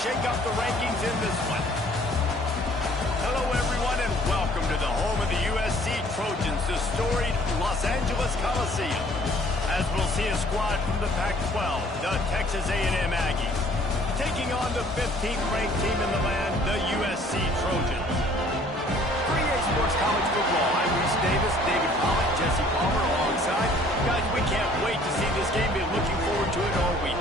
shake up the rankings in this one. Hello, everyone, and welcome to the home of the USC Trojans, the storied Los Angeles Coliseum. As we'll see a squad from the Pac-12, the Texas A&M Aggies, taking on the 15th ranked team in the land, the USC Trojans. 3A Sports College Football. I'm Reese Davis, David Pollock, Jesse Palmer alongside. Guys, we can't wait to see this game. Been looking forward to it all week.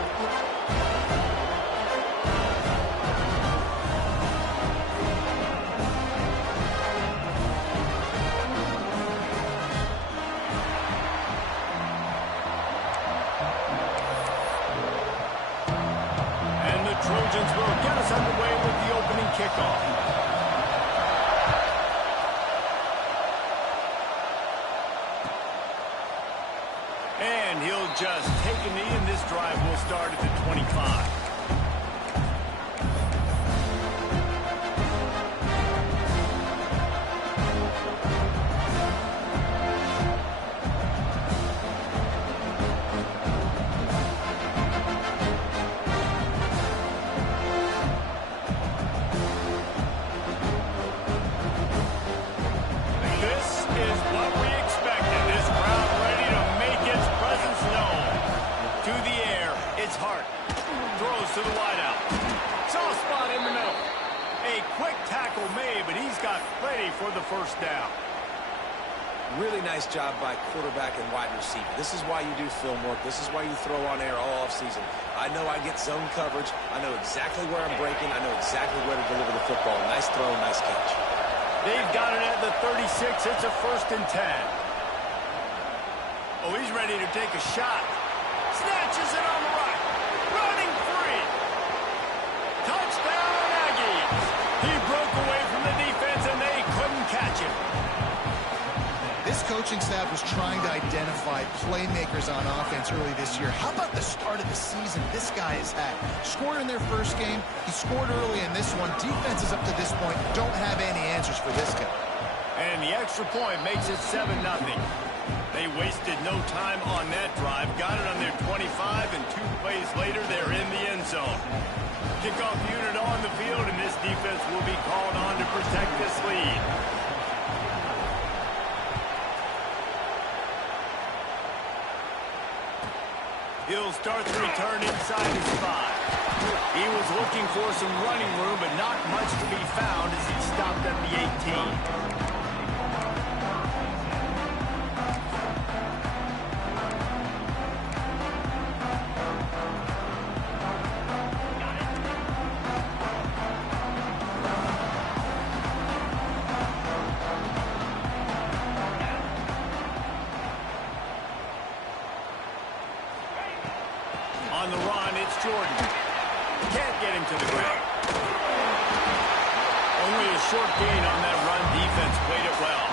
And the Trojans will get us underway with the opening kickoff. And he'll just take a knee, and this drive will start at the 25. To the wideout. Soft spot in the middle. A quick tackle made, but he's got plenty for the first down. Really nice job by quarterback and wide receiver. This is why you do film work. This is why you throw on air all offseason. I know I get zone coverage. I know exactly where I'm breaking. I know exactly where to deliver the football. Nice throw, nice catch. They've got it at the 36. It's a 1st and 10. Oh, he's ready to take a shot. Snatches it on the right. Running free. Touchdown, Aggies. He broke away from the defense, and they couldn't catch him. This coaching staff was trying to identify playmakers on offense early this year. How about the start of the season this guy has had? Scored in their first game. He scored early in this one. Defenses up to this point don't have any answers for this guy. And the extra point makes it 7-0. They wasted no time on that drive. Got it on their 25, and 2 plays later, they're in the end zone. Kickoff unit on the field, and this defense will be called on to protect this lead. He'll start the return inside his 5. He was looking for some running room, but not much to be found as he stopped at the 18. On the run, it's Jordan. Can't get him to the ground. Only a short gain on that run. Defense played it well.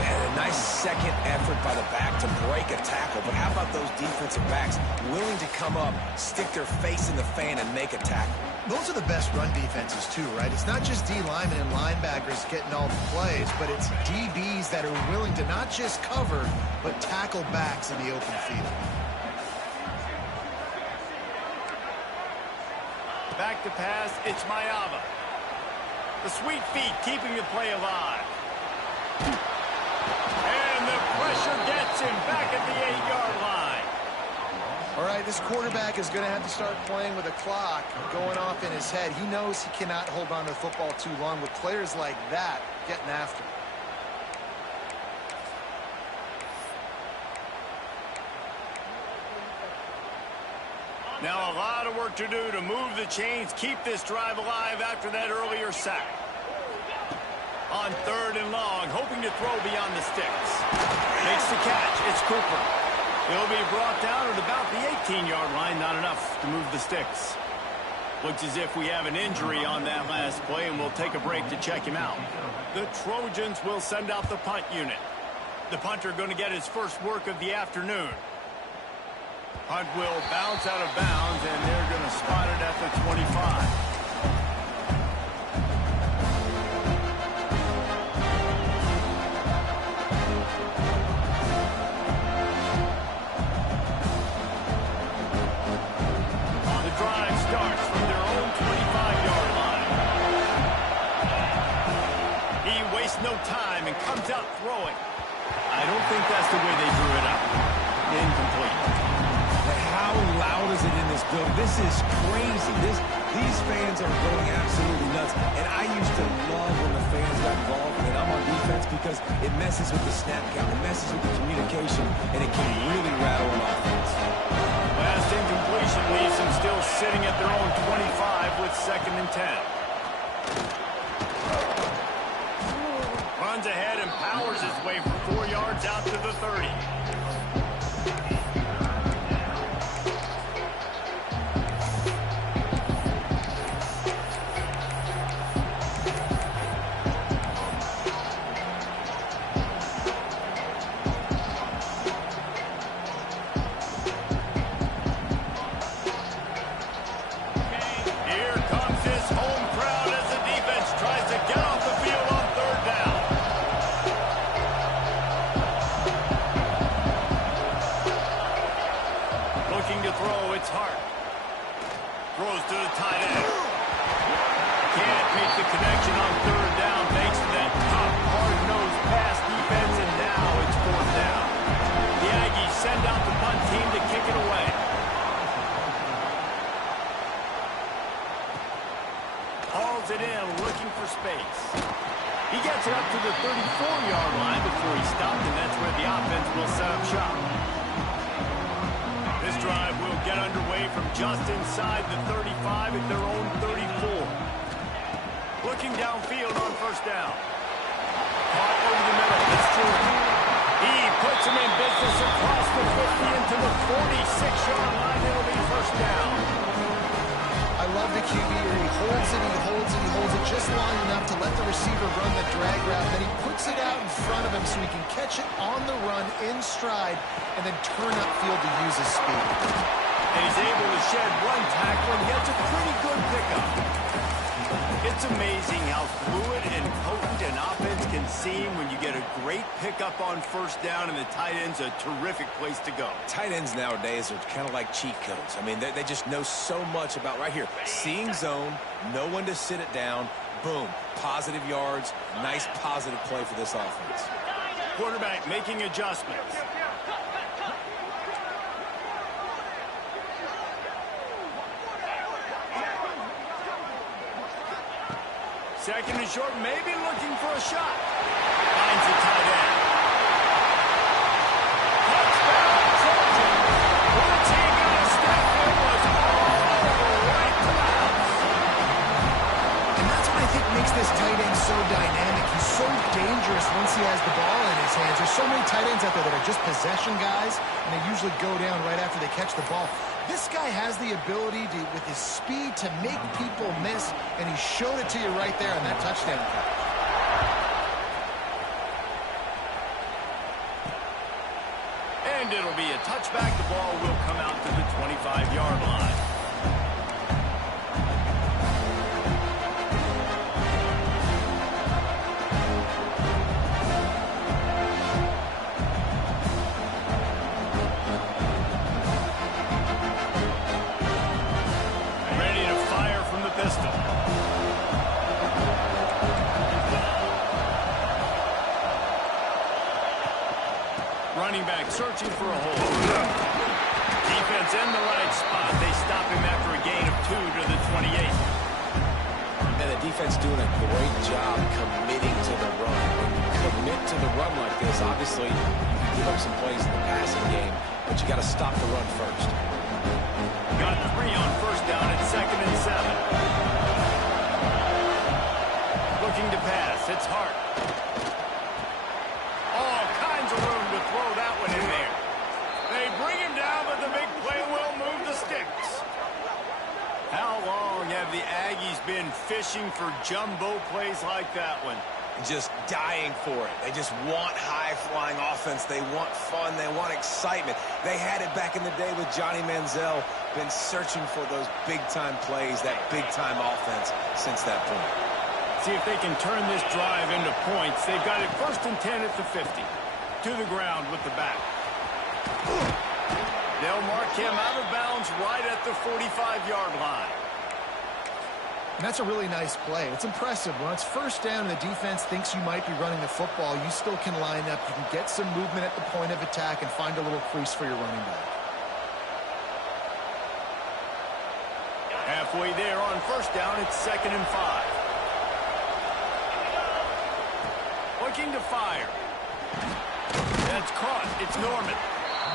And a nice second effort by the back to break a tackle. But how about those defensive backs willing to come up, stick their face in the fan, and make a tackle? Those are the best run defenses, too, right? It's not just D linemen and linebackers getting all the plays, but it's DBs that are willing to not just cover, but tackle backs in the open field. Back to pass, it's Mayava. The sweet feet keeping the play alive. And the pressure gets him back at the 8-yard line. All right, this quarterback is going to have to start playing with a clock going off in his head. He knows he cannot hold on to the football too long with players like that getting after him. Now a lot of work to do to move the chains, keep this drive alive after that earlier sack. On 3rd and long, hoping to throw beyond the sticks. Makes the catch. It's Cooper. He'll be brought down at about the 18-yard line. Not enough to move the sticks. Looks as if we have an injury on that last play, and we'll take a break to check him out. The Trojans will send out the punt unit. The punter going to get his first work of the afternoon. Punt will bounce out of bounds, and they're going to spot it at the 25. The drive starts from their own throwing. I don't think that's the way they drew it up. Incomplete. How loud is it in this building? This is crazy. These fans are going absolutely nuts. And I used to love when the fans got involved and I'm on defense because it messes with the snap count, it messes with the communication, and it can really rattle an offense. Last incompletion leaves them still sitting at their own 25 with 2nd and 10. Runs ahead and powers his way for 4 yards out to the 30. It in, looking for space. He gets it up to the 34-yard line before he stopped, and that's where the offense will set up shop. This drive will get underway from just inside the 35 at their own 34. Looking downfield on 1st down. Caught over the middle. That's true. He puts him in business across the 50 into the 46-yard line. It'll be 1st down. I love the QB here. He holds it, he holds it, he holds it just long enough to let the receiver run the drag route. Then he puts it out in front of him so he can catch it on the run in stride and then turn upfield to use his speed. And he's able to shed one tackle and gets a pretty good pickup. It's amazing how fluid and potent an offense can seem when you get a great pickup on 1st down, and the tight end's a terrific place to go. Tight ends nowadays are kind of like cheat codes. I mean, they just know so much about right here. Seeing zone, know when to sit it down, boom, positive yards, nice positive play for this offense. Quarterback making adjustments. Second and short, maybe looking for a shot. Finds the tight end. Touchdown, Trojan. Once he got a step, it was all right to the house. And that's what I think makes this tight end so dynamic. He's so dangerous once he has the ball in his hands. There's so many tight ends out there that are just possession guys, and they usually go down right after they catch the ball. This guy has the ability to, with his speed, to make people miss, and he showed it to you right there on that touchdown catch. And it'll be a touchback. The ball will come out to the 25-yard line. Running back searching for a hole. Defense in the right spot. They stop him after a gain of 2 to the 28. And the defense doing a great job committing to the run. When you commit to the run like this, obviously you can give up some plays in the passing game, but you got to stop the run first. Got 3 on 1st down at 2nd and 7. Looking to pass. It's Hart. All kinds of room to throw that one in there. They bring him down, but the big play will move the sticks. How long have the Aggies been fishing for jumbo plays like that one? Just dying for it. They just want high-flying offense. They want fun. They want excitement. They had it back in the day with Johnny Manziel. Been searching for those big-time plays, that big-time offense since that point. See if they can turn this drive into points. They've got it 1st and 10 at the 50. To the ground with the back. They'll mark him out of bounds right at the 45-yard line. And that's a really nice play. It's impressive. When it's first down and the defense thinks you might be running the football, you still can line up. You can get some movement at the point of attack and find a little crease for your running back. Halfway there on first down, it's 2nd and 5. Looking to fire. That's caught. It's Norman.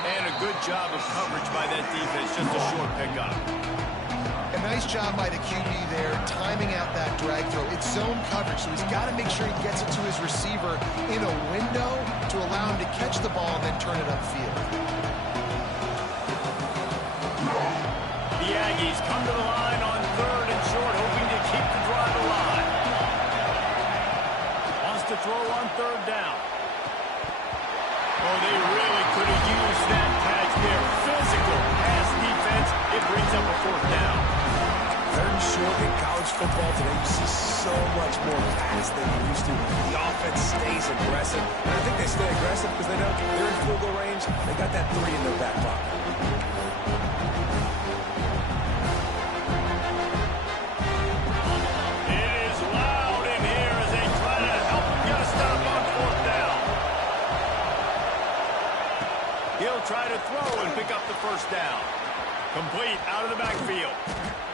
And a good job of coverage by that defense. Just a short pickup. A nice job by the QB there, timing out that drag throw. It's zone coverage, so he's got to make sure he gets it to his receiver in a window to allow him to catch the ball and then turn it upfield. The Aggies come to the line on 3rd and short, hoping to keep the drive alive. Wants to throw on 3rd down. Oh, they really could have used that catch there. Physical pass defense. It brings up a 4th down. 3rd and short in college football today, you see so much more pass than you used to. The offense stays aggressive, and I think they stay aggressive because they know they're in field goal range. They got that 3 in their back pocket. It is loud in here as they try to help him get a stop on 4th down. He'll try to throw and pick up the 1st down. Complete out of the backfield.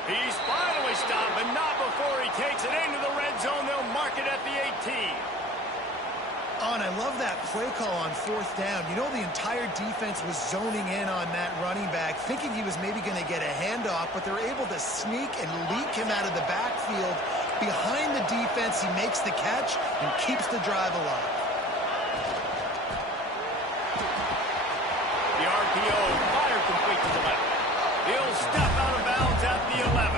He's finally stopped, but not before he takes it into the red zone. They'll mark it at the 18. Oh, and I love that play call on 4th down. You know, the entire defense was zoning in on that running back, thinking he was maybe going to get a handoff, but they're able to sneak and leak him out of the backfield. Behind the defense, he makes the catch and keeps the drive alive. The RPO fire complete to the left. He'll step out of bounds at the 11.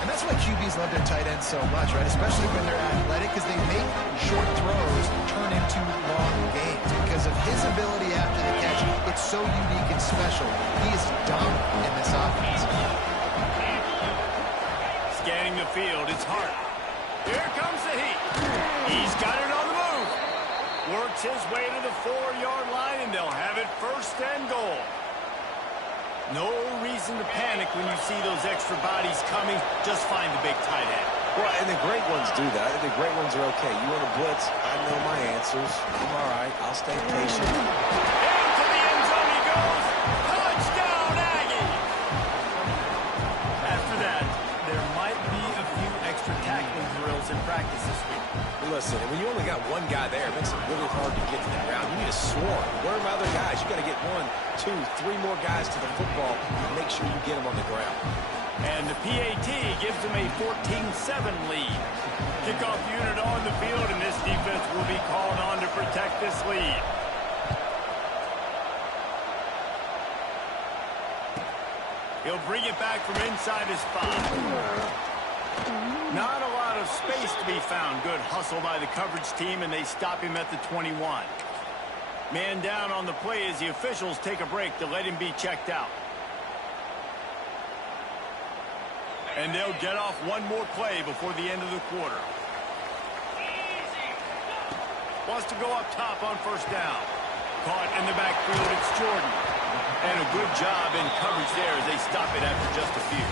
And that's why QBs love their tight ends so much, right? Especially when they're athletic, because they make short throws turn into long gains. Because of his ability after the catch, it's so unique and special. He is dominant in this offense. Scanning the field, it's Hart. Here comes the heat. He's got it on the move. Works his way to the 4-yard line, and they'll have it 1st and goal. No reason to panic when you see those extra bodies coming. Just find the big tight end. Well, and the great ones do that. The great ones are okay. You want to blitz, I know my answers. I'm all right. I'll stay patient. Into the end zone he goes. Touchdown, Aggie! After that, there might be a few extra tackling drills in practice this week. Listen, when you only got one guy there, it makes it really hard to get to the ground. You need a swarm. Where are my other guys? You got to get 1, 2, 3 more guys to the football and make sure you get them on the ground. And the PAT gives them a 14-7 lead. Kickoff unit on the field, and this defense will be called on to protect this lead. He'll bring it back from inside his 5. Not a lot of space to be found. Good hustle by the coverage team, and they stop him at the 21. Man down on the play as the officials take a break to let him be checked out. And they'll get off one more play before the end of the quarter. Wants to go up top on 1st down. Caught in the backfield, it's Jordan. And a good job in coverage there as they stop it after just a few.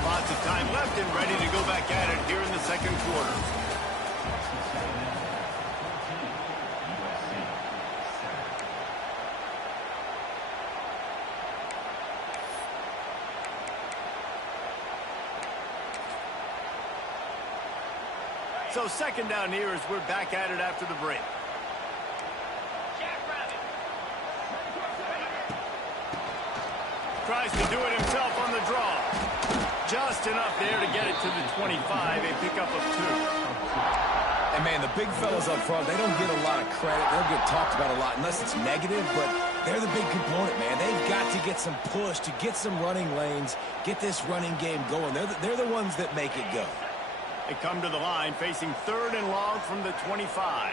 Lots of time left and ready to go back at it here in the 2nd quarter. So 2nd down here as we're back at it after the break. Tries to do it himself on the draw. Just enough there to get it to the 25, a pickup of 2. And, man, the big fellas up front, they don't get a lot of credit. They'll get talked about a lot unless it's negative, but they're the big component, man. They've got to get some push, to get some running lanes, get this running game going. They're the ones that make it go. They come to the line facing 3rd and long from the 25.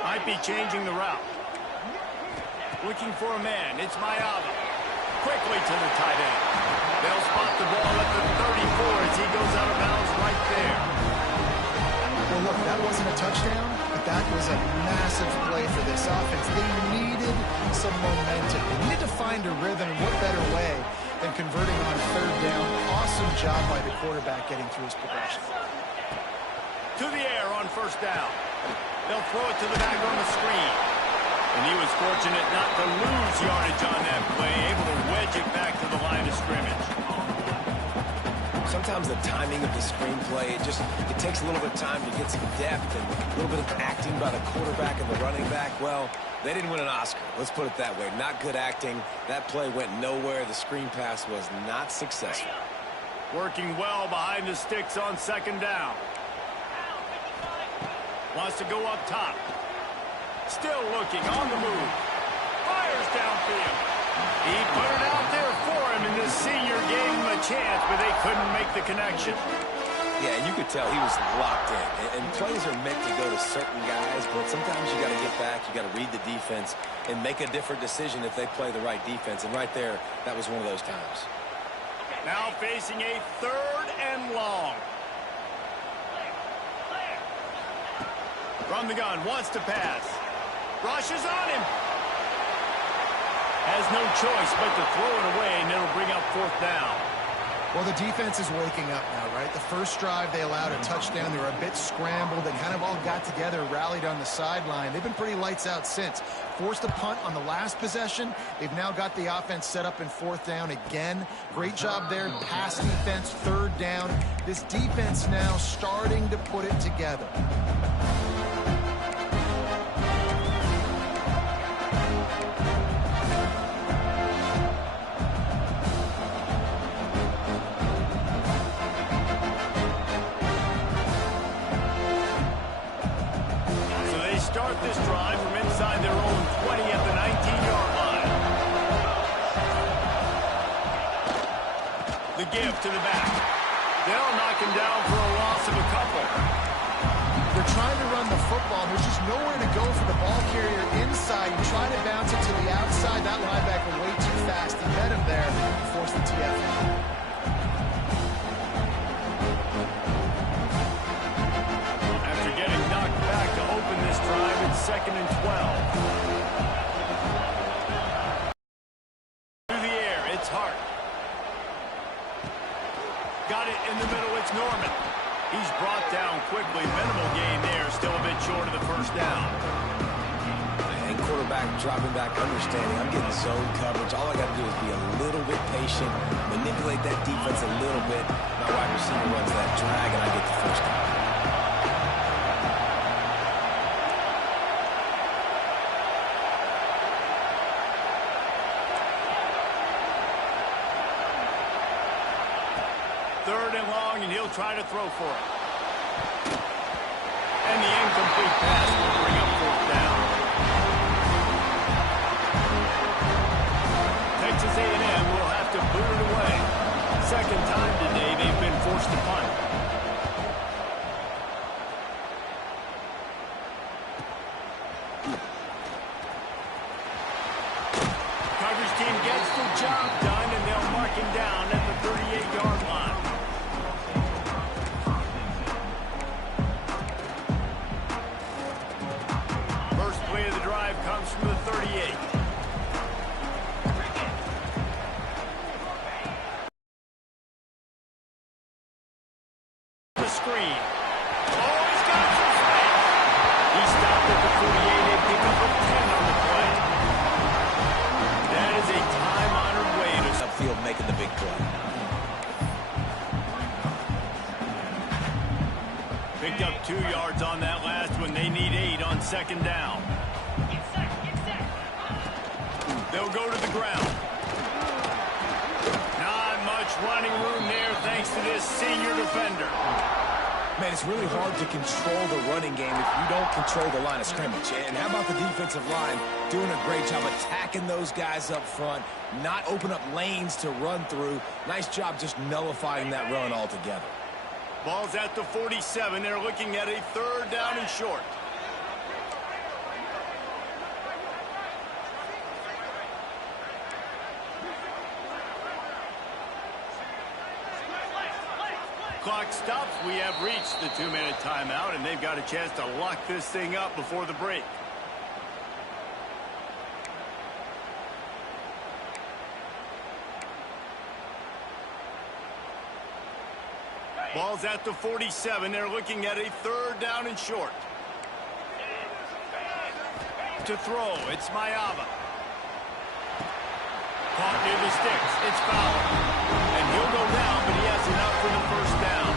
Might be changing the route. Looking for a man. It's Mayava. Quickly to the tight end. They'll spot the ball at the 34 as he goes out of bounds right there. Well, look, that wasn't a touchdown, but that was a massive play for this offense. They needed some momentum. They needed to find a rhythm, and what better way and converting on third down. Awesome job by the quarterback getting through his progression. To the air on first down. They'll throw it to the back on the screen. And he was fortunate not to lose yardage on that play, able to wedge it back to the line of scrimmage. Sometimes the timing of the screenplay, it takes a little bit of time to get some depth and a little bit of acting by the quarterback and the running back. Well, they didn't win an Oscar. Let's put it that way. Not good acting. That play went nowhere. The screen pass was not successful. Working well behind the sticks on second down. Wants to go up top. Still looking on the move. Fires downfield. He put it out there for him, and the senior gave him a chance, but they couldn't make the connection. Yeah, and you could tell he was locked in. And plays are meant to go to certain guys, but sometimes you got to get back, you got to read the defense, and make a different decision if they play the right defense. And right there, that was one of those times. Now facing a third and long. From the gun, wants to pass. Rushes on him. Has no choice but to throw it away, and it'll bring up fourth down. Well, the defense is waking up now, right? The first drive, they allowed a touchdown. They were a bit scrambled. They kind of all got together, rallied on the sideline. They've been pretty lights out since. Forced a punt on the last possession. They've now got the offense set up in fourth down again. Great job there. Pass defense, third down. This defense now starting to put it together. Start this drive from inside their own 20 at the 19-yard line. The give to the back. They'll knock him down for a loss of a couple. They're trying to run the football. There's just nowhere to go for the ball carrier inside. You try to bounce it to the outside. That linebacker way too fast. He met him there and forced the TFL. Second and 12. Through the air, it's Hart. Got it in the middle, it's Norman. He's brought down quickly. Minimal gain there, still a bit short of the first down. And quarterback dropping back, understanding I'm getting zone coverage. All I got to do is be a little bit patient, manipulate that defense a little bit. My wide receiver runs that drag, and I get the first down. Third and long, and he'll try to throw for it. And the incomplete pass will bring up fourth down. Texas A&M will have to boot it away. Second time today they've been forced to punt. Coverage team gets the job done, and they'll mark him down at the 38-yard line. Comes from the 38. The screen. Oh, he's got it for free. He stopped at the 48 and picked up a 10 on the play. That is a time-honored way to upfield making the big play. Picked up 2 yards on that last one. They need 8 on second down. They'll go to the ground. Not much running room there thanks to this senior defender. Man, it's really hard to control the running game if you don't control the line of scrimmage. And how about the defensive line doing a great job attacking those guys up front, not open up lanes to run through. Nice job just nullifying that run altogether. Ball's at the 47. They're looking at a third down and short. Clock stops. We have reached the 2-minute timeout, and they've got a chance to lock this thing up before the break. Ball's at the 47. They're looking at a 3rd down and short. To throw, it's Mayava. Caught near the sticks. It's foul. And he'll go down, but he has enough for the 1st down.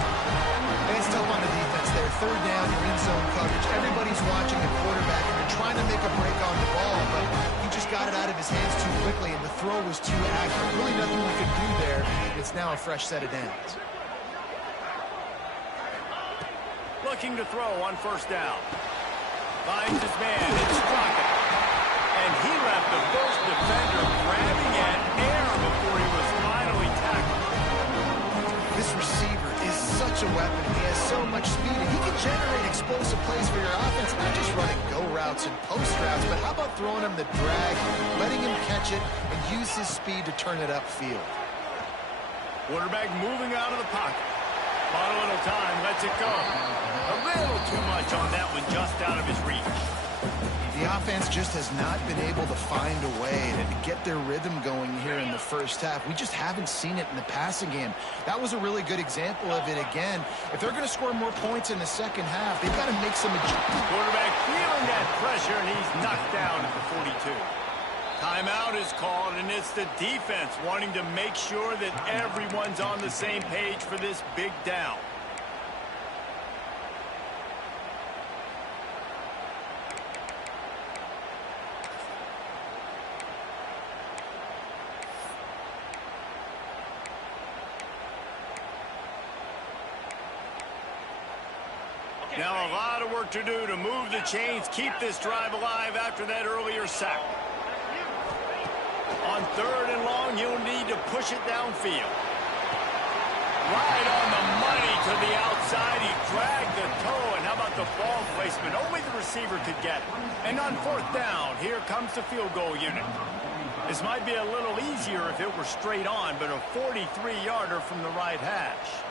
It's tough on the defense there. 3rd down, you're in zone coverage. Everybody's watching the quarterback, and they're trying to make a break on the ball, but he just got it out of his hands too quickly, and the throw was too accurate. Really nothing you could do there. It's now a fresh set of downs. Looking to throw on 1st down. Finds his man. It's Crockett. And he left the first defender grabbing at air before he was finally tackled. This receiver is such a weapon. He has so much speed, and he can generate explosive plays for your offense, not just running go routes and post routes, but how about throwing him the drag, letting him catch it, and use his speed to turn it upfield. Quarterback moving out of the pocket. Bought a little time, lets it go. A little too much on that one, just out of his reach. The offense just has not been able to find a way to get their rhythm going here in the 1st half. We just haven't seen it in the passing game. That was a really good example of it again. If they're going to score more points in the 2nd half, they've got to make some adjustments. Quarterback feeling that pressure, and he's knocked down at the 42. Timeout is called, and it's the defense wanting to make sure that everyone's on the same page for this big down. Now a lot of work to do to move the chains, keep this drive alive after that earlier sack. On 3rd and long, you'll need to push it downfield. Right on the money to the outside. He dragged the toe, and how about the ball placement? Only the receiver could get it. And on 4th down, here comes the field goal unit. This might be a little easier if it were straight on, but a 43-yarder from the right hash.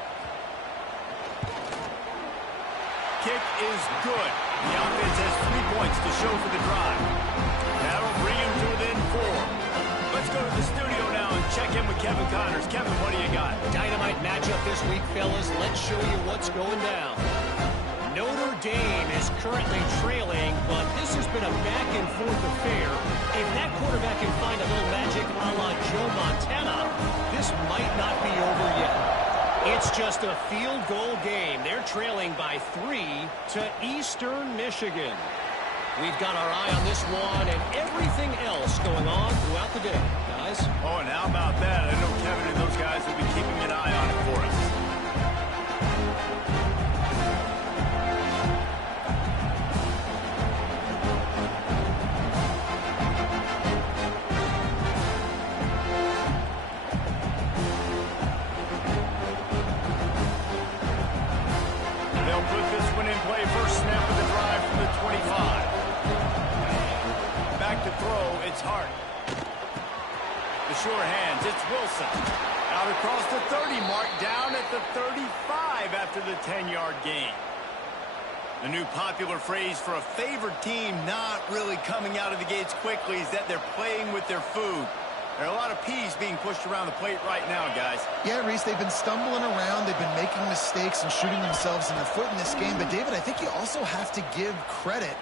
Kick is good. The offense has 3 points to show for the drive. That'll bring him to within 4. Let's go to the studio now and check in with Kevin Connors. Kevin, what do you got? Dynamite matchup this week, fellas. Let's show you what's going down. Notre Dame is currently trailing, but this has been a back-and-forth affair. If that quarterback can find a little magic a la Joe Montana, this might not be over yet. It's just a field goal game. They're trailing by 3 to Eastern Michigan. We've got our eye on this one and everything else going on throughout the day, guys. Oh, and how about that? I know Kevin and those guys will be keeping an eye on it for us. They'll put this one in play. First snap of the drive from the 25. Back to throw, it's Hart. The sure hands, it's Wilson. Out across the 30 mark, down at the 35 after the 10-yard gain. The new popular phrase for a favored team not really coming out of the gates quickly is that they're playing with their food. There are a lot of peas being pushed around the plate right now, guys. Yeah, Reese, they've been stumbling around. They've been making mistakes and shooting themselves in the foot in this game. But, David, I think you also have to give credit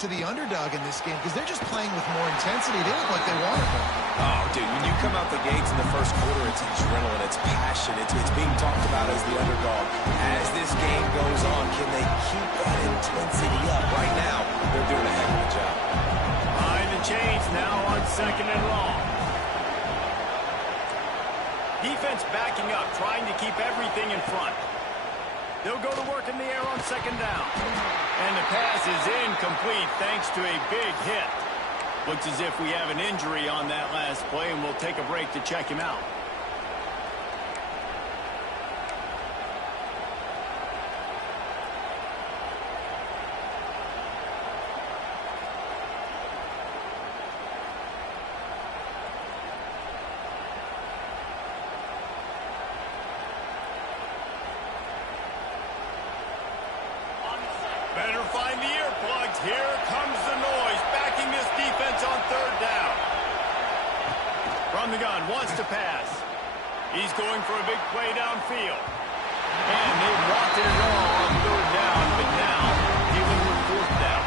to the underdog in this game because they're just playing with more intensity. They look like they want it more. Oh, dude, when you come out the gates in the 1st quarter, it's adrenaline, it's passion, it's being talked about as the underdog. As this game goes on, can they keep that intensity up? Right now, they're doing a heck of a job. Behind the chains now on 2nd and long. Defense backing up, trying to keep everything in front. They'll go to work in the air on 2nd down. And the pass is incomplete thanks to a big hit. Looks as if we have an injury on that last play, and we'll take a break to check him out. Better find the earplugs. Here comes the noise, backing this defense on 3rd down. From the gun, wants to pass. He's going for a big play downfield. And they wanted it all on third down, but now dealing with fourth down.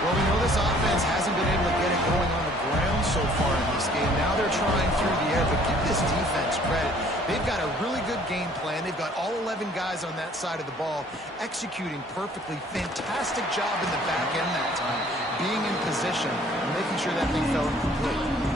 Well, we know this offense hasn't been able to get it going on the ground so far in this game. Now they're trying through the air, but give this defense credit. They've got a really good game plan. They've got all 11 guys on that side of the ball executing perfectly. Fantastic job in the back end that time, being in position and making sure that thing fell incomplete.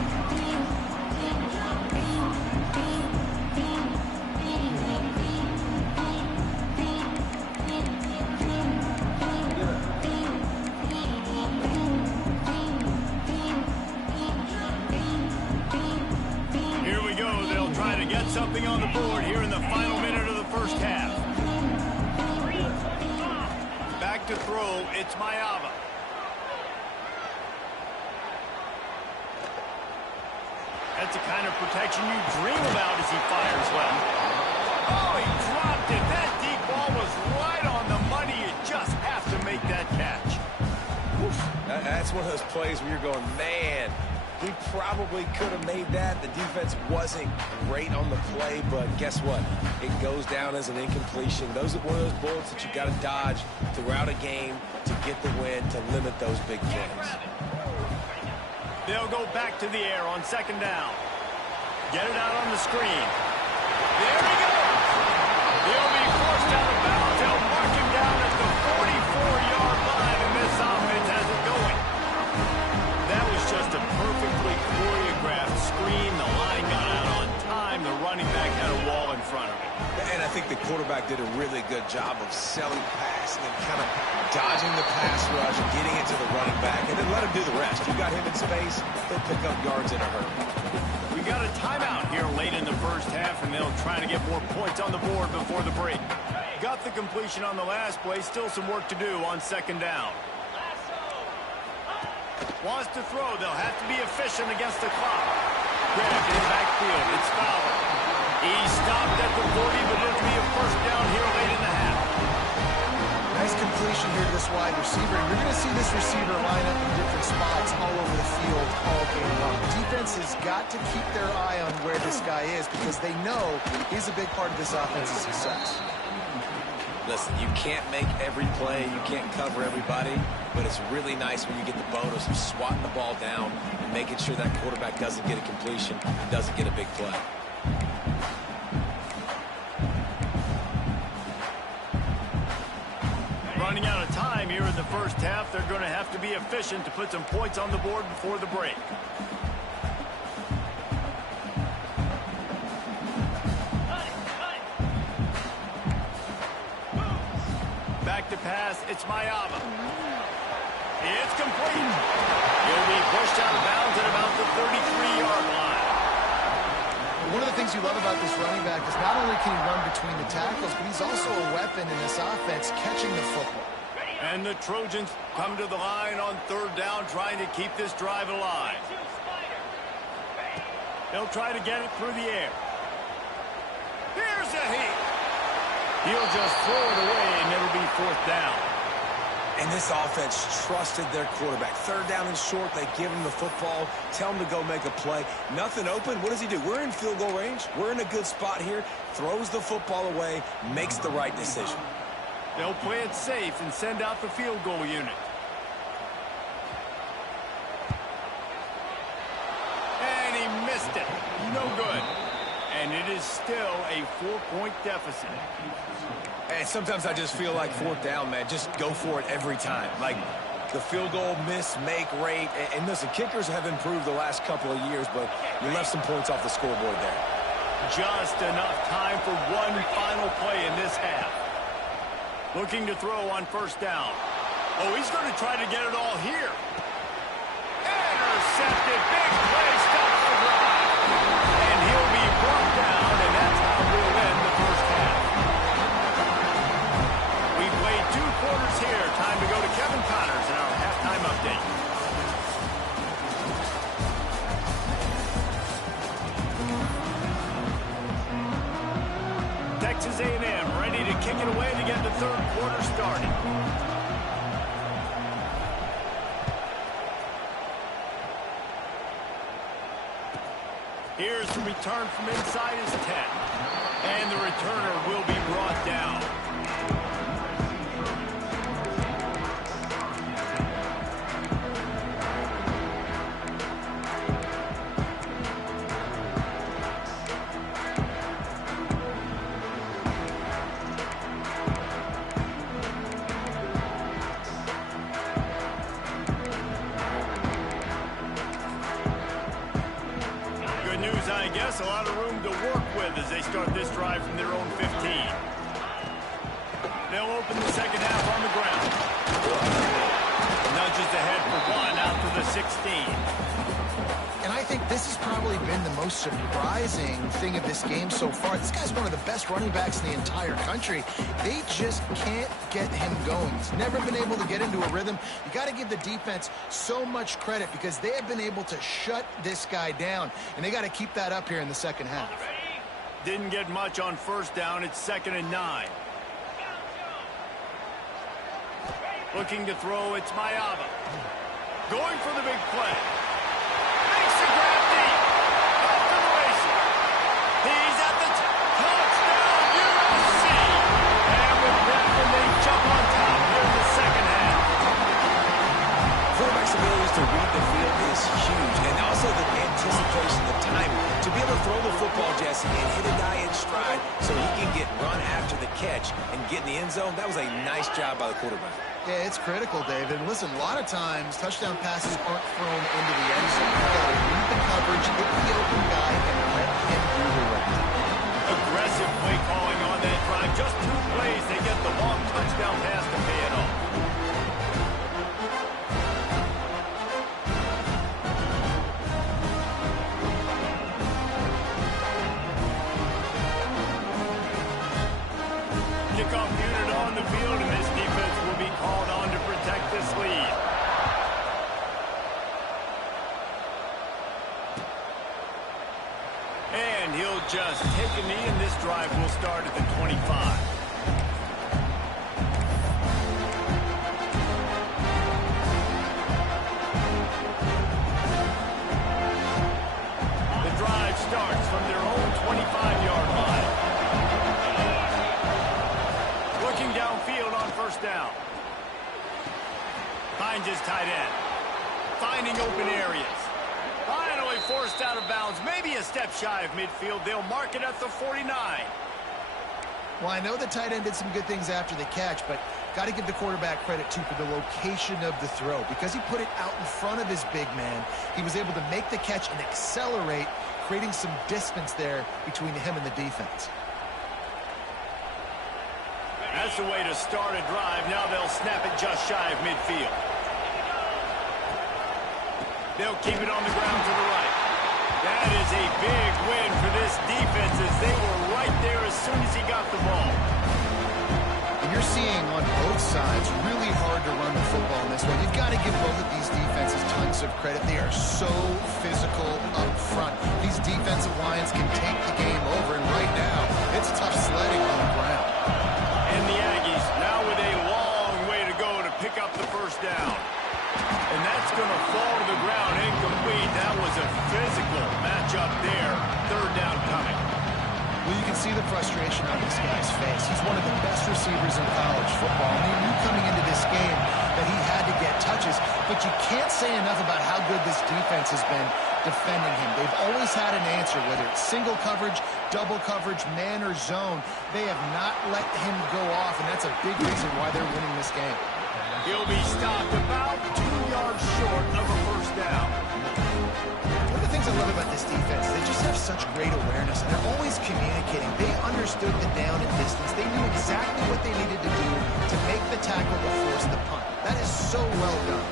Something on the board here in the final minute of the first half. Back to throw, it's Mayava. That's the kind of protection you dream about as he fires well. Oh, he dropped it. That deep ball was right on the money. You just have to make that catch. That's one of those plays where you're going, man, he probably could have made that. The defense wasn't great on the play, but guess what? It goes down as an incompletion. Those are one of those bullets that you got to dodge throughout a game to get the win, to limit those big plays. They'll go back to the air on second down. Get it out on the screen. There he goes. He'll be forced out of bounds. They'll mark him down at the 44-yard line, and this offense has it going. That was just a perfectly choreographed screen. The line got out on time. The running back had a wall in front of him. And I think the quarterback did a really good job of selling pass and then kind of dodging the pass rush, getting it to the running back, and then let him do the rest. You got him in space, he'll pick up yards in a hurry. We got a timeout here late in the first half, and they'll try to get more points on the board before the break. Got the completion on the last play. Still some work to do on second down. Wants to throw. They'll have to be efficient against the clock. Grab in backfield. It's Fowler. He stopped at the 40, but it'll be a first down here late in the half. Nice completion here to this wide receiver. You're going to see this receiver line up in different spots all over the field all game long. Defense has got to keep their eye on where this guy is because they know he's a big part of this offense's success. Listen, you can't make every play, you can't cover everybody, but it's really nice when you get the bonus of swatting the ball down and making sure that quarterback doesn't get a completion and doesn't get a big play. Running out of time here in the first half. They're going to have to be efficient to put some points on the board before the break. Back to pass, it's Mayava. It's complete. He'll be pushed out of bounds at about the 33-yard line. One of the things you love about this running back is not only can he run between the tackles, but he's also a weapon in this offense catching the football. And the Trojans come to the line on third down, trying to keep this drive alive. They'll try to get it through the air. Here's a heat. He'll just throw it away, and it'll be fourth down. And this offense trusted their quarterback. Third down and short, they give him the football, tell him to go make a play. Nothing open, what does he do? We're in field goal range. We're in a good spot here. Throws the football away, makes the right decision. They'll play it safe and send out the field goal unit. And he missed it. No good. And it is still a 4-point deficit. And sometimes I just feel like fourth down, man. Just go for it every time. Like the field goal miss, make rate. And listen, kickers have improved the last couple of years, but you left some points off the scoreboard there. Just enough time for one final play in this half. Looking to throw on first down. Oh, he's going to try to get it all here. Intercepted. Big play. Stops the drive. And he'll be brought down, and that's how we'll end the first half. We played 2 quarters here. Time to go to Kevin Connors in our halftime update. Texas A&M ready to kick it away to get the third quarter started. Here's the return from inside his 10. And the returner will be brought down. a lot of room to work with as they start this drive from their own 15. They'll open the second half on the ground. Nudges ahead for one out to the 16. And I think this has probably been the most surprising thing of this game so far. This guy's one of the best running backs in the entire country. They just can't get him going. He's never been able to get into a rhythm. You got to give the defense so much credit because they have been able to shut this guy down, and they got to keep that up here in the second half. Didn't get much on first down. It's 2nd and 9. Looking to throw, it's Mayava. Going for the big play. Makes the grab deep. Off to the races. He's at the touchdown, USC. And with that, when they jump on top here in the second half. Quarterback's abilities to read the field is huge. And also the anticipation, the timing. To be able to throw the football, Jesse, and hit a guy in stride so he can get run after the catch and get in the end zone, that was a nice job by the quarterback. Yeah, it's critical, David. Listen, a lot of times touchdown passes aren't thrown into the end zone. You got to read the coverage, hit the open guy, and let him do the rest. Aggressive play calling on that drive. Just 2 plays, they get the long touchdown pass to pay it off. Kickoff unit on the field, and this defense will be called on to protect this lead. And he'll just take a knee, and this drive will start at the 25. The drive starts from their own 25-yard line. Looking downfield on first down. Finds his tight end. Finding open areas. Finally forced out of bounds. Maybe a step shy of midfield. They'll mark it at the 49. Well, I know the tight end did some good things after the catch, but got to give the quarterback credit, too, for the location of the throw. Because he put it out in front of his big man, he was able to make the catch and accelerate, creating some distance there between him and the defense. That's the way to start a drive. Now they'll snap it just shy of midfield. They'll keep it on the ground to the right. That is a big win for this defense as they were right there as soon as he got the ball. And you're seeing on both sides really hard to run the football in this one. You've got to give both of these defenses tons of credit. They are so physical up front. These defensive lines can take the game over, and right now, it's tough sledding on the ground. And the Aggies now with a long way to go to pick up the first down. And that's going to fall to the ground incomplete. That was a physical matchup there. 3rd down coming. Well, you can see the frustration on this guy's face. He's one of the best receivers in college football. And he knew coming into this game that he had to get touches. But you can't say enough about how good this defense has been defending him. They've always had an answer, whether it's single coverage, double coverage, man or zone. They have not let him go off, and that's a big reason why they're winning this game. He'll be stopped about 2 yards short of a first down. One of the things I love about this defense, they just have such great awareness, and they're always communicating. They understood the down and distance. They knew exactly what they needed to do to make the tackle to force the punt. That is so well done.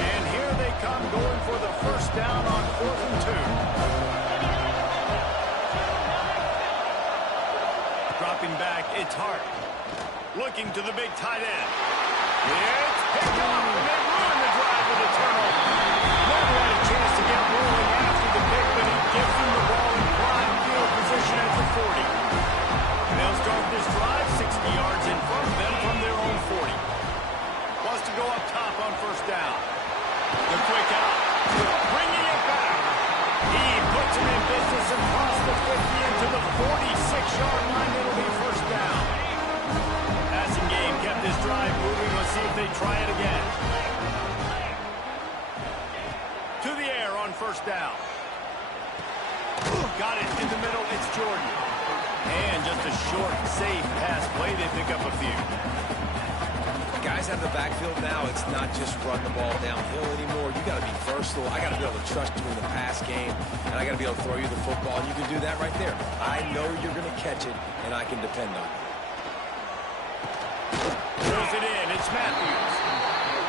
And here they come going for the first down on 4th and 2. Dropping back, it's Hart. Looking to the big tight end. It's picked off, and they ruin the drive with a turnover. Never had a chance to get rolling after the pick, but he gives them the ball in prime field position at the 40. And they'll start this drive 60 yards in front of them from their own 40. Wants to go up top on first down. The quick out. Bringing it back. He puts him in business across the 50 into the 46-yard line. It'll be first down. Passing game kept this drive moving. Let's see if they try it again. To the air on first down. Got it in the middle. It's Jordan. And just a short, safe pass play. They pick up a few. guys out of the backfield now, it's not just run the ball downhill anymore. You got to be versatile. I got to be able to trust you in the pass game, and I got to be able to throw you the football, and you can do that right there. I know you're going to catch it, and I can depend on it. Throws it in. It's Matthews.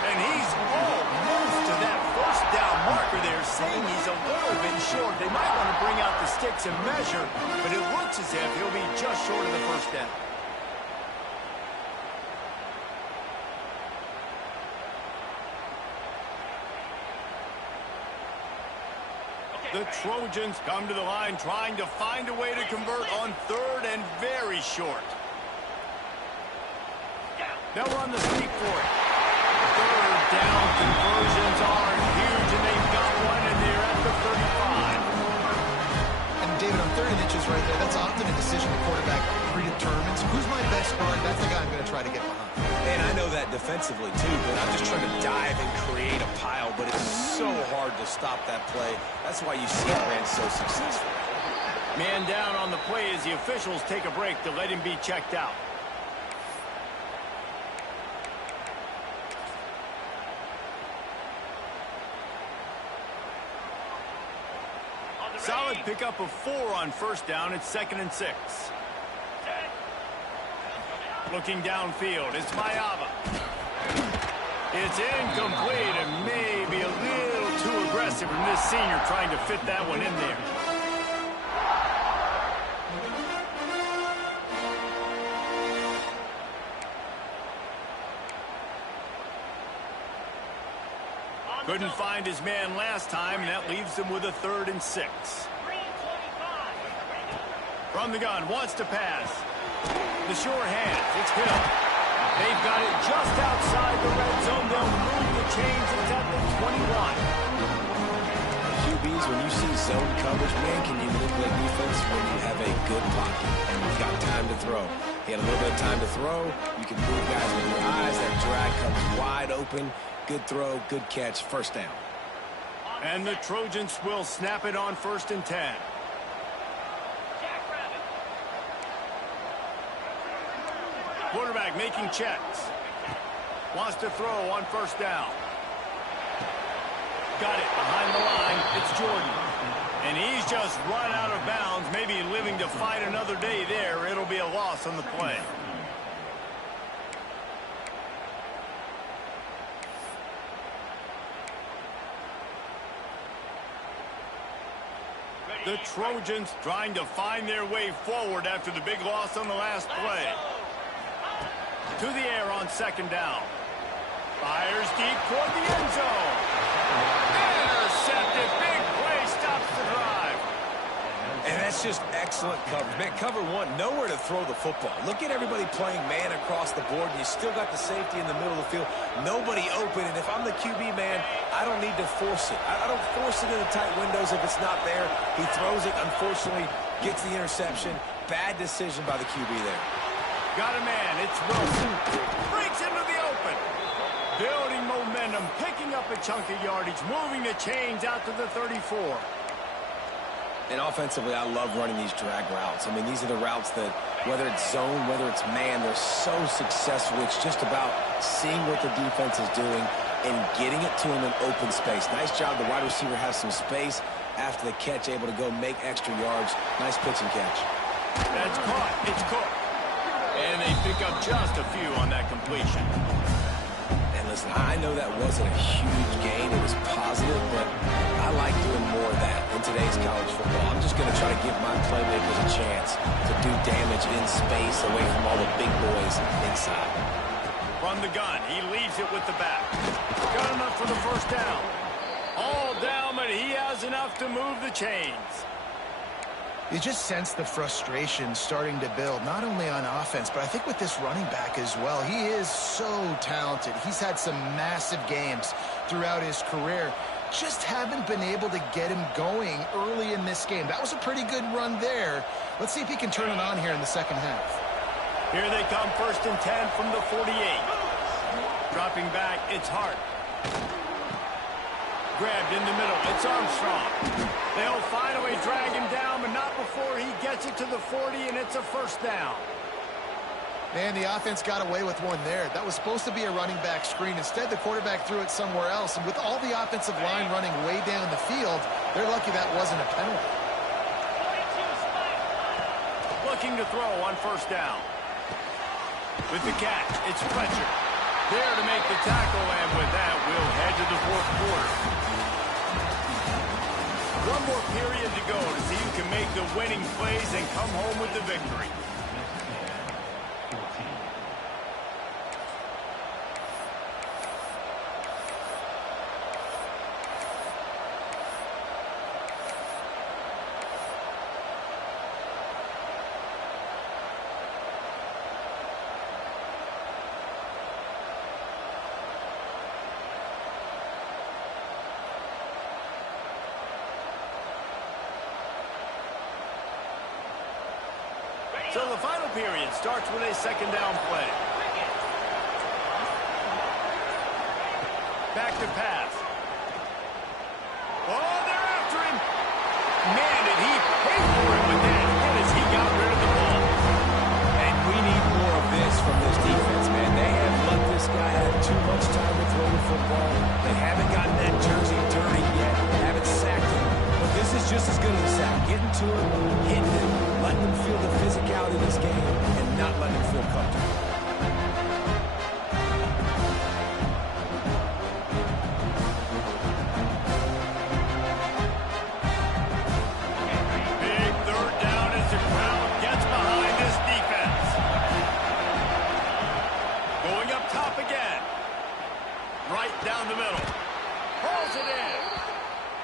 And he's almost to that first down marker there, saying he's a little bit short. They might want to bring out the sticks and measure, but it looks as if he'll be just short of the first down. The Trojans come to the line trying to find a way to convert on third and very short. They'll run the sneak for it. Third down conversions are huge, and they've got one, and they're at the 35. And David, on 30 inches right there, that's often a decision the quarterback predetermines. Who's my best guard? That's the guy I'm going to try to get behind. And I know that defensively, too, but I'm just trying to dive and create a pile, but it's so hard to stop that play. That's why you see it ran so successful. Man down on the play as the officials take a break to let him be checked out. Solid pickup of 4 on first down. It's 2nd and 6. Looking downfield, it's Mayava. It's incomplete and maybe a little too aggressive from this senior trying to fit that one in there. Couldn't find his man last time, and that leaves him with a 3rd and 6. From the gun, wants to pass. The sure hands, it's Hill. They've got it just outside the red zone. They'll move the chains. It's at the 21. QBs, when you see zone coverage, man, can you manipulate defense when you have a good pocket and you've got time to throw. He had a little bit of time to throw. You can move guys with your eyes. That drag comes wide open. Good throw, good catch, first down. And the Trojans will snap it on 1st and 10. Quarterback making checks. Wants to throw on 1st down. Got it behind the line. It's Jordan. And he's just run out of bounds, maybe living to fight another day there. It'll be a loss on the play. The Trojans trying to find their way forward after the big loss on the last play. To the air on 2nd down. Fires deep toward the end zone. Intercepted. Big play stops the drive. And that's just excellent coverage. Man, cover one, nowhere to throw the football. Look at everybody playing man across the board, and you still got the safety in the middle of the field. Nobody open, and if I'm the QB, man, I don't need to force it. I don't force it in the tight windows if it's not there. He throws it, unfortunately, gets the interception. Bad decision by the QB there. Got a man. It's Wilson. Breaks into the open. Building momentum, picking up a chunk of yardage, moving the chains out to the 34. And offensively, I love running these drag routes. I mean, these are the routes that, whether it's zone, whether it's man, they're so successful. It's just about seeing what the defense is doing and getting it to him in open space. Nice job. The wide receiver has some space after the catch, able to go make extra yards. Nice pitch and catch. That's caught. It's Cook. And they pick up just a few on that completion. And listen, I know that wasn't a huge gain. It was positive, but I like doing more of that in today's college football. I'm just going to try to give my playmakers a chance to do damage in space away from all the big boys inside. From the gun, he leaves it with the back. Got enough for the first down. All down, but he has enough to move the chains. You just sense the frustration starting to build, not only on offense, but I think with this running back as well. He is so talented. He's had some massive games throughout his career. Just haven't been able to get him going early in this game. That was a pretty good run there. Let's see if he can turn it on here in the second half. Here they come, 1st and 10 from the 48. Dropping back, it's Hart. Grabbed in the middle, it's Armstrong. They'll finally drag him down, but not before he gets it to the 40, and it's a first down. Man, the offense got away with one there. That was supposed to be a running back screen. Instead, the quarterback threw it somewhere else. And with all the offensive line running way down the field, they're lucky that wasn't a penalty. Looking to throw on first down. With the catch, it's Fletcher. There to make the tackle, and with that, we'll head to the fourth quarter. One more period to go to see who can make the winning plays and come home with the victory. So the final period starts with a second down play. Back to pass. Oh, they're after him. Man, did he pay for it with that hit as he got rid of the ball. And we need more of this from this defense, man. They have let this guy have too much time to throw the football. They haven't gotten that jersey dirty yet. They haven't sacked him. But this is just as good as a sack. Getting to him, hitting him, letting them feel the physicality of this game, and not letting them feel comfortable. Big third down as the crowd gets behind this defense. Going up top again. Right down the middle. Pulls it in.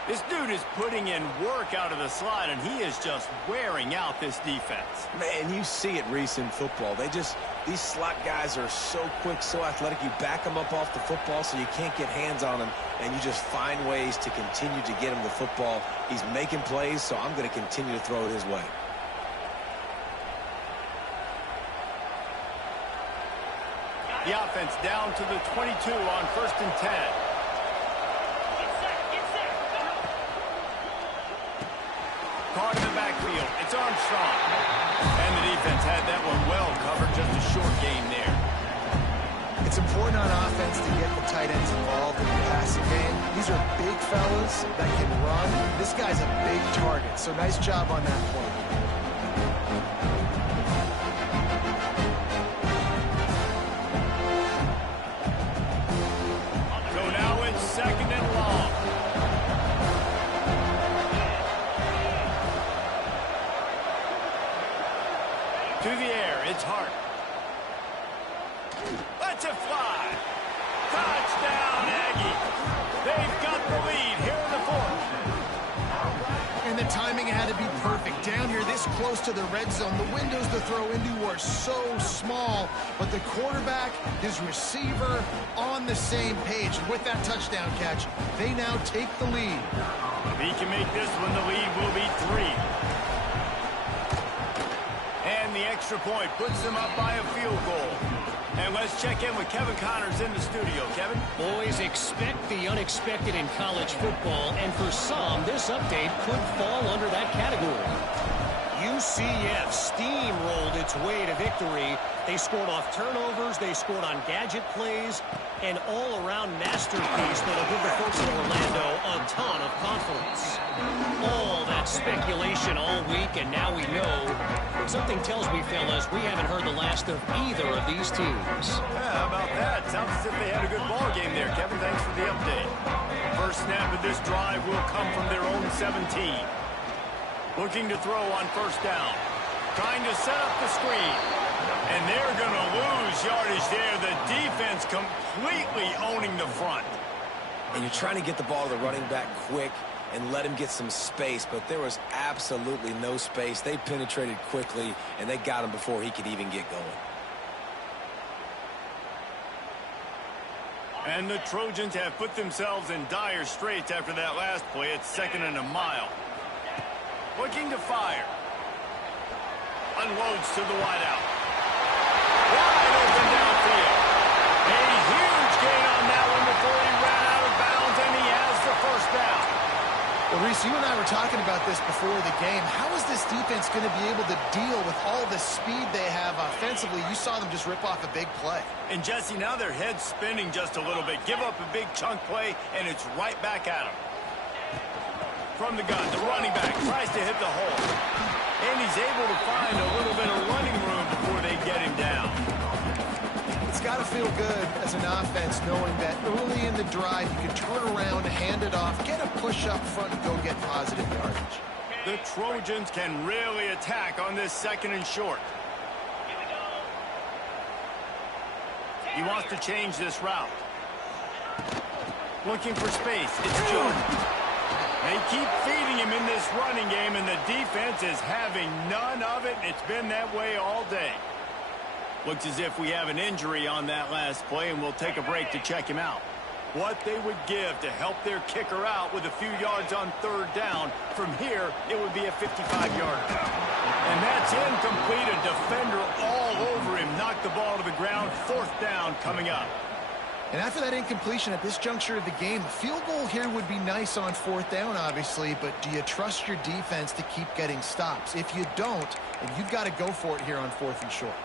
This dude is putting in work out of the slot, and he is just wearing out this defense. Man, you see it, Reese, in football. These slot guys are so quick, so athletic. You back them up off the football so you can't get hands on them, and you just find ways to continue to get him the football. He's making plays, so I'm going to continue to throw it his way. The offense down to the 22 on 1st and 10. Caught in the backfield. It's Armstrong. And the defense had that one well covered. Just a short game there. It's important on offense to get the tight ends involved in the passing game. These are big fellas that can run. This guy's a big target, so nice job on that point. So now it's second and long. To the air, it's Hart. Lets it fly. Touchdown, Aggie. They've got the lead here in the fourth. And the timing had to be perfect. Down here this close to the red zone, the windows to throw into are so small, but the quarterback, his receiver, on the same page. With that touchdown catch, they now take the lead. If he can make this one, the lead will be 3. And the extra point puts them up by a field goal. And let's check in with Kevin Connors in the studio. Kevin? Boys, expect the unexpected in college football, and for some, this update could fall under that category. UCF steamrolled its way to victory. They scored off turnovers, they scored on gadget plays, an all-around masterpiece that'll give the folks in Orlando a ton of confidence. All that speculation all week, and now we know. Something tells me, fellas, we haven't heard the last of either of these teams. Yeah, how about that? Sounds as if they had a good ball game there, Kevin. Thanks for the update. First snap of this drive will come from their own 17. Looking to throw on first down. Trying to set up the screen. And they're going to lose yardage there. The defense completely owning the front. And you're trying to get the ball to the running back quick and let him get some space, but there was absolutely no space. They penetrated quickly, and they got him before he could even get going. And the Trojans have put themselves in dire straits after that last play. It's 2nd and a mile. Looking to fire. Unloads to the wideout. Wide open downfield. A huge gain on that one before he ran out of bounds, and he has the first down. Well, Reese, you and I were talking about this before the game. How is this defense going to be able to deal with all the speed they have offensively? defensively, you saw them just rip off a big play. And Jesse, now their head's spinning just a little bit. Give up a big chunk play, and it's right back at them. From the gun, the running back tries to hit the hole. And he's able to find a little bit of running room before they get him down. It's got to feel good as an offense knowing that early in the drive you can turn around, hand it off, get a push up front, and go get positive yardage. The Trojans can really attack on this 2nd and short. He wants to change this route. Looking for space. It's Jordan. They keep feeding him in this running game, and the defense is having none of it. It's been that way all day. Looks as if we have an injury on that last play, and we'll take a break to check him out. What they would give to help their kicker out with a few yards on 3rd down. From here, it would be a 55-yarder. And that's incomplete. A defender all over him. Knocked the ball to the ground. 4th down coming up. And after that incompletion at this juncture of the game, the field goal here would be nice on 4th down, obviously, but do you trust your defense to keep getting stops? If you don't, then you've got to go for it here on 4th and short.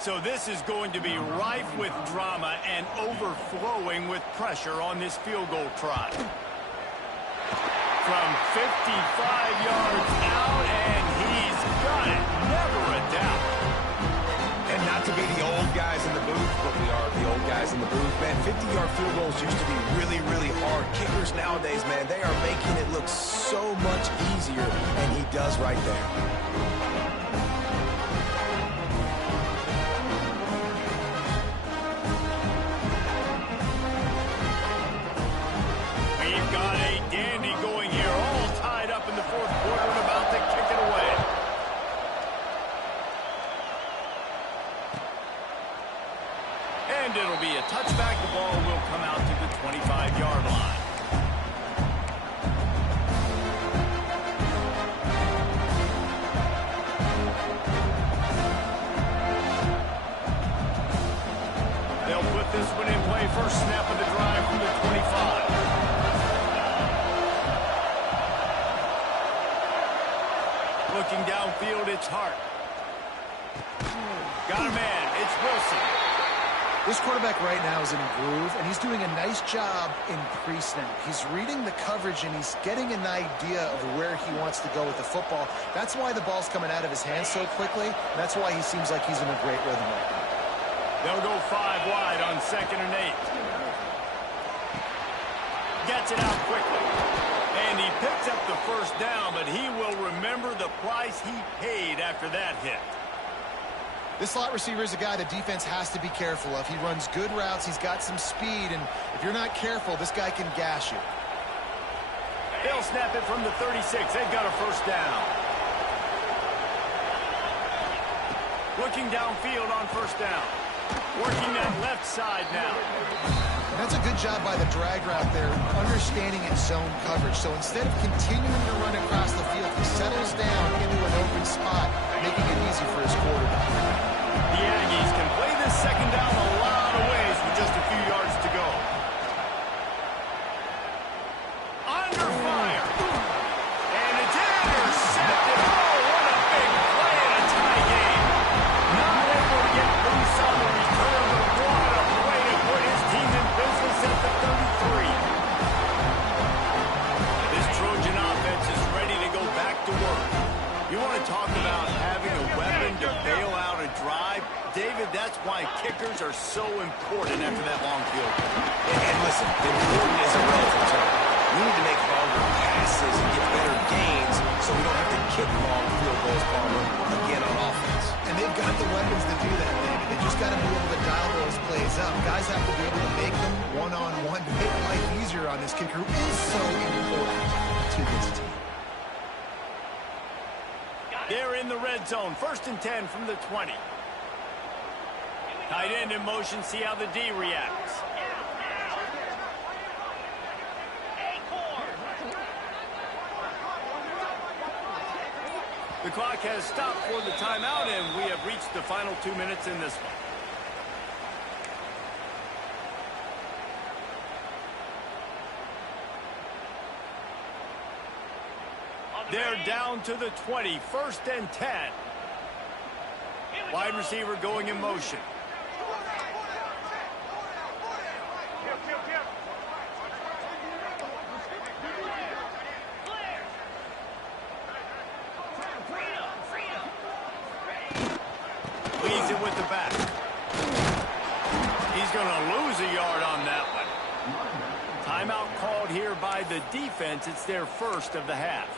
So this is going to be rife with drama and overflowing with pressure on this field goal try. From 55 yards out, and he's got it. Never a doubt. And not to be the old guys in the booth, but we are the old guys in the booth, man. 50-yard field goals used to be really, really hard. Kickers nowadays, man, they are making it look so much easier, and he does right there. And it'll be a touchback. The ball will come out to the 25-yard line. They'll put this one in play. First snap of the drive from the 25. Looking downfield, it's Hart. Got a man. It's Wilson. This quarterback right now is in a groove, and he's doing a nice job in pre-snap. He's reading the coverage, and he's getting an idea of where he wants to go with the football. That's why the ball's coming out of his hands so quickly. That's why he seems like he's in a great rhythm right now. They'll go 5 wide on 2nd and 8. Gets it out quickly. And he picks up the first down, but he will remember the price he paid after that hit. This slot receiver is a guy the defense has to be careful of. He runs good routes. He's got some speed, and if you're not careful, this guy can gash you. They'll snap it from the 36. They've got a first down. Looking downfield on first down. Working that left side now. And that's a good job by the drag route there, understanding its zone coverage. So instead of continuing to run across the field, he settles down into an open spot, making it easy for his quarterback. The Aggies can play this 2nd down a lot of ways with just a few yards to go. Under fire. And it's intercepted. Oh, what a big play in a tie game. Not able to get loose on the return, but what a way to put his team in business at the 33. This Trojan offense is ready to go back to work. You want to talk about having a weapon to bail out a drive? David, that's why kickers are so important after that long field goal. And listen, important is a relative term. We need to make longer passes and get better gains so we don't have to kick long field goals, Palmer, again on offense. And they've got the weapons to do that, David. They just got to be able to dial those plays up. Guys have to be able to make them one-on-one to make life easier on this kicker who is so important to this team. They're in the red zone. 1st and 10 from the 20. Tight end in motion. See how the D reacts. The clock has stopped for the timeout, and we have reached the final 2 minutes in this one. They're down to the 20, 1st and 10. Wide receiver going in motion. Leads it with the back. He's going to lose a yard on that one. Timeout called here by the defense. It's their first of the half.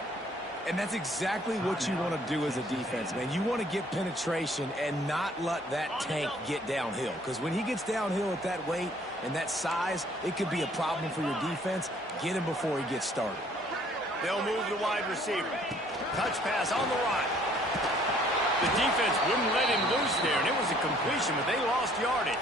And that's exactly what you want to do as a defense, man. You want to get penetration and not let that tank get downhill. Because when he gets downhill at that weight and that size, it could be a problem for your defense. Get him before he gets started. They'll move the wide receiver. Touch pass on the right. The defense wouldn't let him loose there, and it was a completion, but they lost yardage.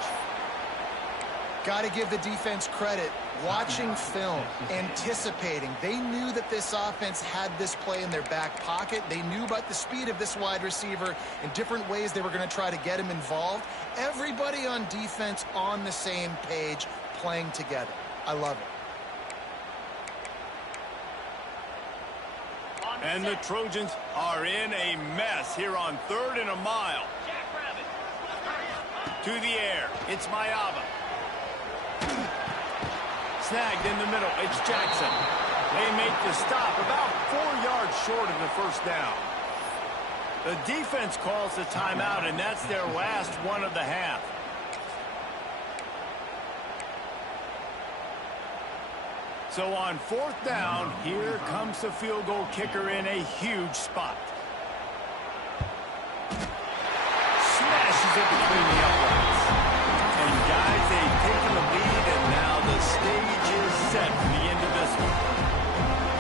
Got to give the defense credit. Watching film, anticipating. They knew that this offense had this play in their back pocket. They knew about the speed of this wide receiver and different ways they were going to try to get him involved. Everybody on defense on the same page, playing together. I love it. And the Trojans are in a mess here on 3rd and a mile. To the air. It's Mayava. Snagged in the middle. It's Jackson. They make the stop about 4 yards short of the first down. The defense calls the timeout, and that's their last one of the half. So on 4th down, here comes the field goal kicker in a huge spot. Smashes it between the uprights. And guys, they've taken the lead, and now the stage is set for the end of this one.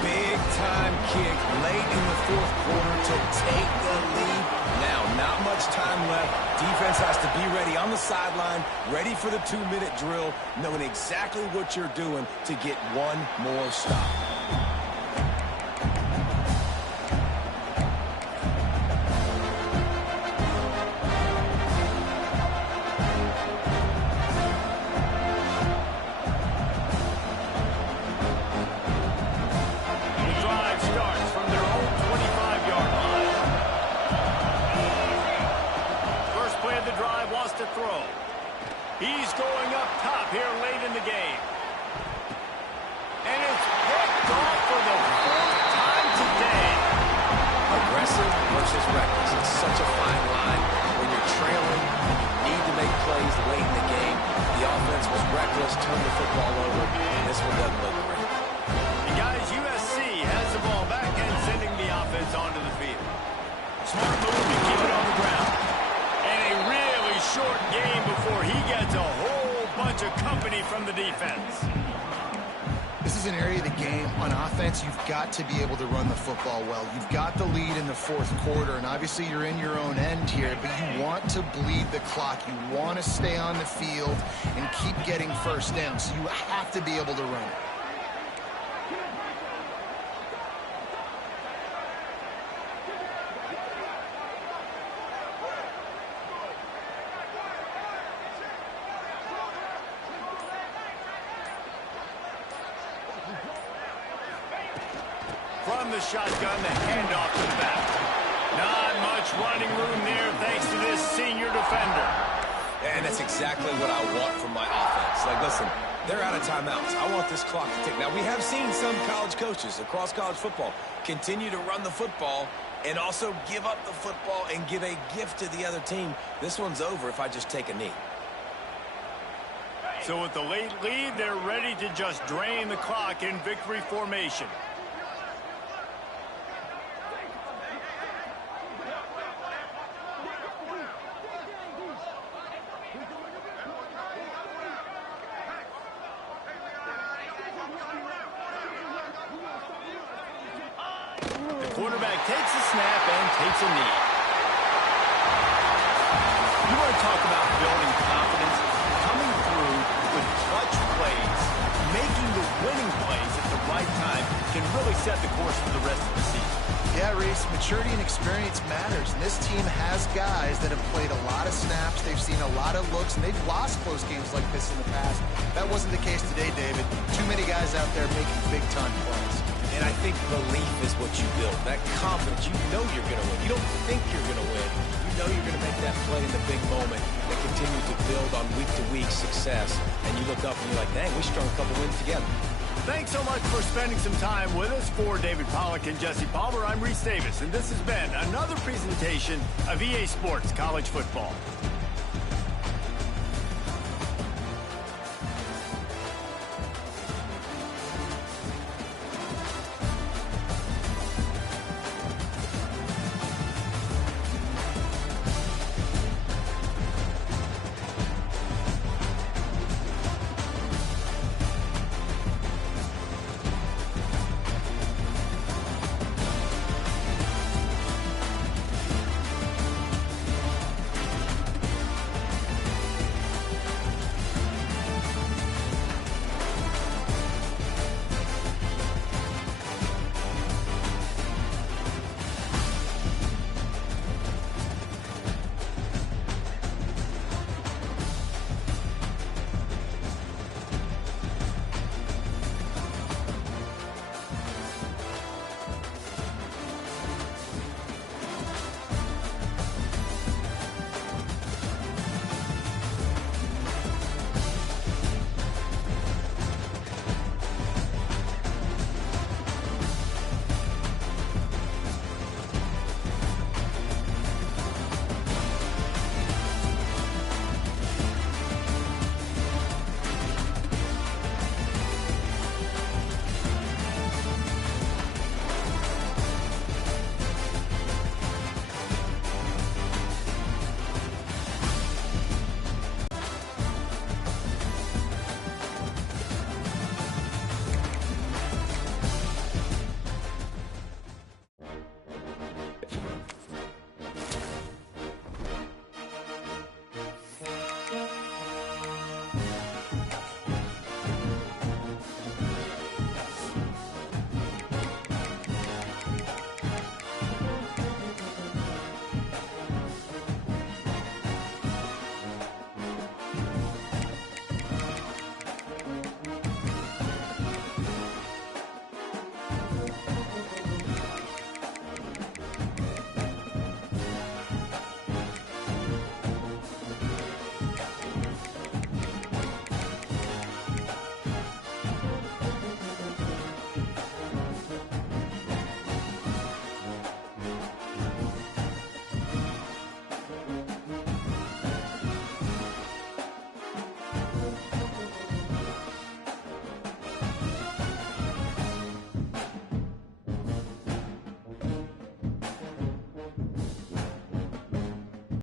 Big time kick late in the 4th quarter to take the lead. Now, not much time left. Defense has to be ready on the sideline, ready for the 2-minute drill, knowing exactly what you're doing to get one more stop. He's going up top here late in the game. And it's picked off for the 4th time today. Aggressive versus reckless. It's such a fine line. When you're trailing, you need to make plays late in the game. The offense was reckless, turned the football over, and this one doesn't look great. And guys, USC has the ball back and sending the offense onto the field. Smart move to keep it on the ground. And a really short game before he gets a whole bunch of company from the defense. This is an area of the game on offense you've got to be able to run the football well. You've got the lead in the 4th quarter, and obviously you're in your own end here, but you want to bleed the clock. You want to stay on the field and keep getting first down, so you have to be able to run it. From the shotgun, the handoff to the back. Not much running room there thanks to this senior defender. And that's exactly what I want from my offense. Like, listen, they're out of timeouts. I want this clock to tick. Now, we have seen some college coaches across college football continue to run the football and also give up the football and give a gift to the other team. This one's over if I just take a knee. So with the late lead, they're ready to just drain the clock in victory formation. Quarterback takes a snap and takes a knee. You want to talk about building confidence? Coming through with clutch plays, making the winning plays at the right time can really set the course for the rest of the season. Yeah, Reese, maturity and experience matters, and this team has guys that have played a lot of snaps. They've seen a lot of looks, and they've lost close games like this in the past. That wasn't the case today, David. Too many guys out there making big-time plays. And I think belief is what you build. That confidence, you know you're going to win. You don't think you're going to win. You know you're going to make that play in the big moment that continues to build on week-to-week success. And you look up and you're like, dang, we strung a couple wins together. Thanks so much for spending some time with us. For David Pollack and Jesse Palmer, I'm Reese Davis, and this has been another presentation of EA Sports College Football.